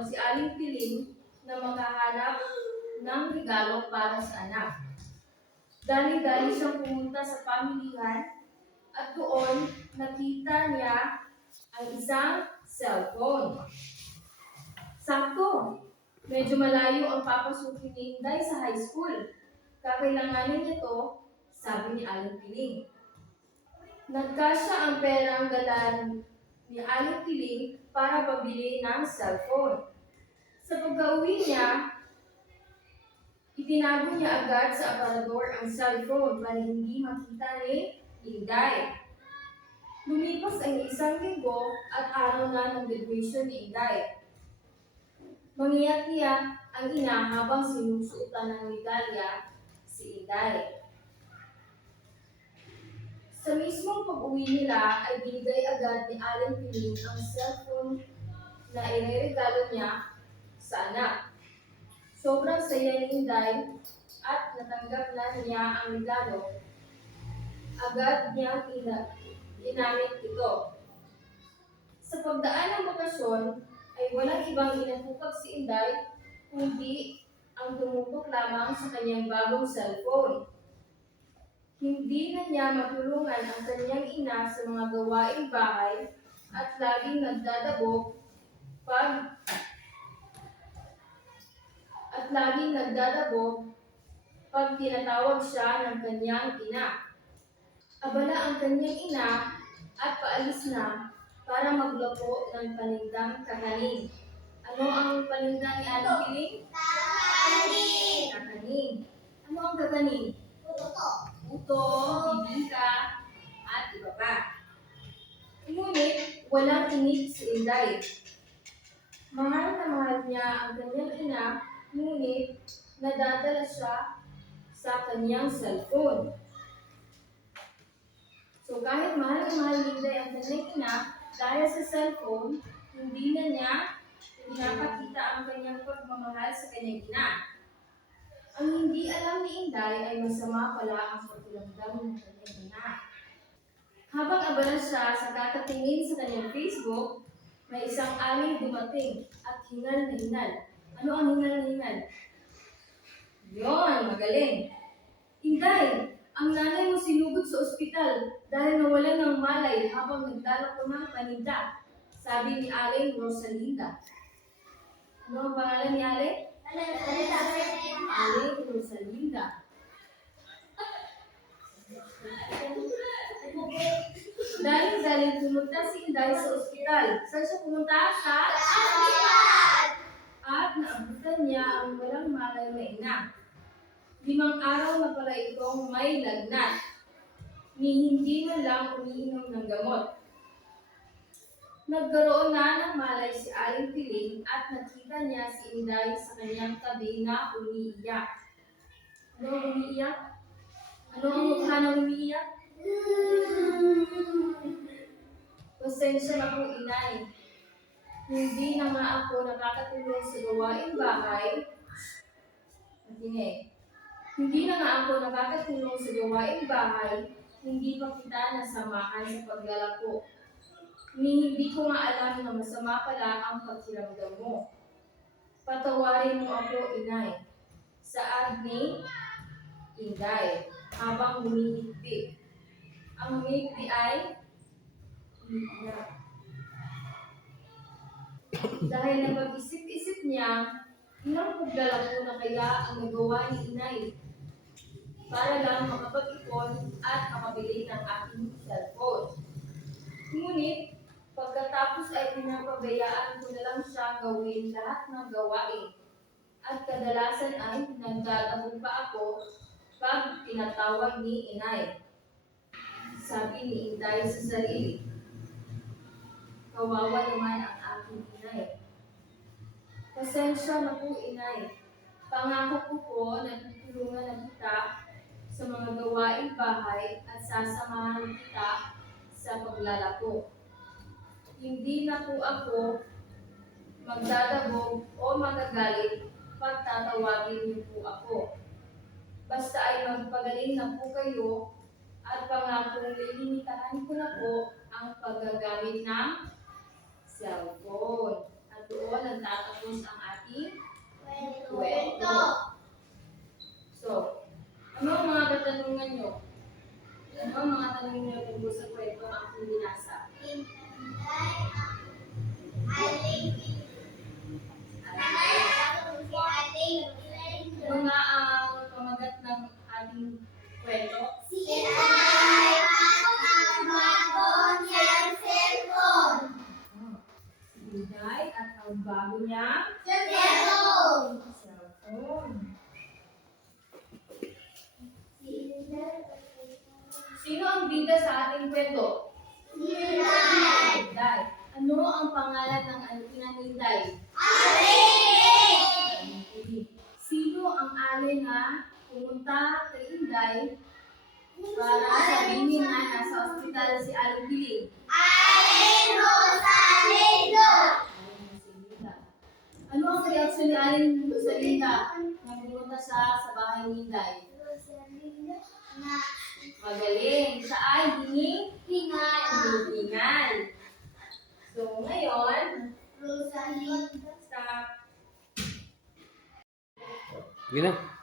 nagpasipon si Aling Piling na makahanap ng regalo para sa anak. Dali-dali siyang pumunta sa pamilihan at doon nakita niya ang isang cellphone. Sakto! Medyo malayo ang papasukin ni Inday sa high school. Kakailanganin niya to, sabi ni Aling Piling. Nagkasya ang perang dala ni Aling Piling para pabili ng cellphone. Sa pag-uwi niya, itinago niya agad sa aparador ang cellphone para hindi makita ni Inday. Lumipas ang isang linggo at araw na ng graduation ni Inday. Mangiyak-iyak ang ina habang sinusuotan ng medalya si Inday. Sa mismong pag-uwi nila ay binigay agad ni Aling Piling ang cellphone na ireregalo niya sa anak. Sobrang saya ni Inday at natanggap na niya ang regalo. Agad niyang ginamit ito. Sa pagdaan ng bakasyon ay walang ibang inatupag si Inday kundi ang tumutok lamang sa kanyang bagong cellphone. Hindi na niya matulungan ang kanyang ina sa mga gawaing bahay at laging nagdadabog pag tinatawag siya ng kanyang ina. Abala ang kanyang ina at paalis na para magluto ng panindang kakanin. Ano ang paninda ni Aling Piling? Kakanin! Kakanin. Ano ang kakanin? Puto, bibingka, at iba pa. Ngunit, walang tinig si Inday. Mahal na mahal niya ang kanyang ina, ngunit nadadala siya sa kanyang cellphone. So kahit mahal na mahal ni Inday ang kanyang ina, dahil sa cellphone, hindi na niya pinapakita ang kanyang pagmamahal sa kanyang ina. Ang hindi alam ni Inday ay masama pala ang pakiramdam ng kanyang ina. Habang abala siya sa kakatingin sa kanyang Facebook, may isang aling dumating at hingal na hingal. Ano ang hingal na hingal? Yon, magaling. Inday, ang nanay mo sinugod sa ospital dahil nawalan ng malay habang naglalako ng paninda, sabi ni Aling Rosalinda. Ano ang pangalan ni Aling? Aling Rosalinda. Dahil pumunta si Inday sa ospital. Saan siya pumunta? Sa ospital! At naabutan niya ang walang malay na ina. 5 araw na pala itong may lagnat. Ni hindi man lang umiinom ng gamot. Nagkaroon na ng malay si Aling Piling at nakita niya si Inday sa kanyang tabi na umiiyak. Ano ang umiiyak? Ano ang mukha ng umiiyak? Pasensya na po, inay. Hindi na nga ako nakakatulong sa gawaing bahay. Hindi na nga ako nakakatulong sa gawaing bahay, hindi pa kita nasamahan sa paglalako. Hindi ko nga alam na masama pala ang pakiramdam mo. Patawarin mo ako, inay. Saad ni Inday habang humihigpit. Ang humihigpit ay umiiyak. Dahil napag-isip-isip niya, ilang paglalako na kaya ang nagawa ni inay para lang makapag-ipon at makabili ng aking cellphone. Ngunit, pagkatapos ay pinapabayaan ko na lang siya gawin lahat ng gawain. At kadalasan ay nagdadabog pa ako pag tinatawag ni inay. Sabi ni Inday sa sarili. Kawawa naman ang aking inay. Pasensya na po, inay. Pangako ko po na tutulungan na kita sa mga gawaing bahay at sasamahan kita sa paglalako. Hindi na po ako magdadabog o magagalit pag tatawagin niyo po ako. Basta ay magpagaling na po kayo at pangakong lilimitahan ko na po ang paggagamit ng cellphone. At doon nagtatapos ang ating kwento. So, ano ang mga katanungan nyo? Ano ang mga tanong nyo tungkol sa kwento ang ating binasa? Ano nga ang pamagat ng ating kwento? Inday at ang bago niyang cellphone. Sino ang bida sa ating kwento? Inday. Ano ang pangalan ng ina ni Inday? Sino ang alin na pumunta kay Inday para sabihin na nasa ospital si Aling Piling? Ano ang reaksyon ni Aling Rosalinda nang pumunta siya sa bahay ni Inday? Magaling. Siya ay hiningal. So, ngayon, stop. Sige na.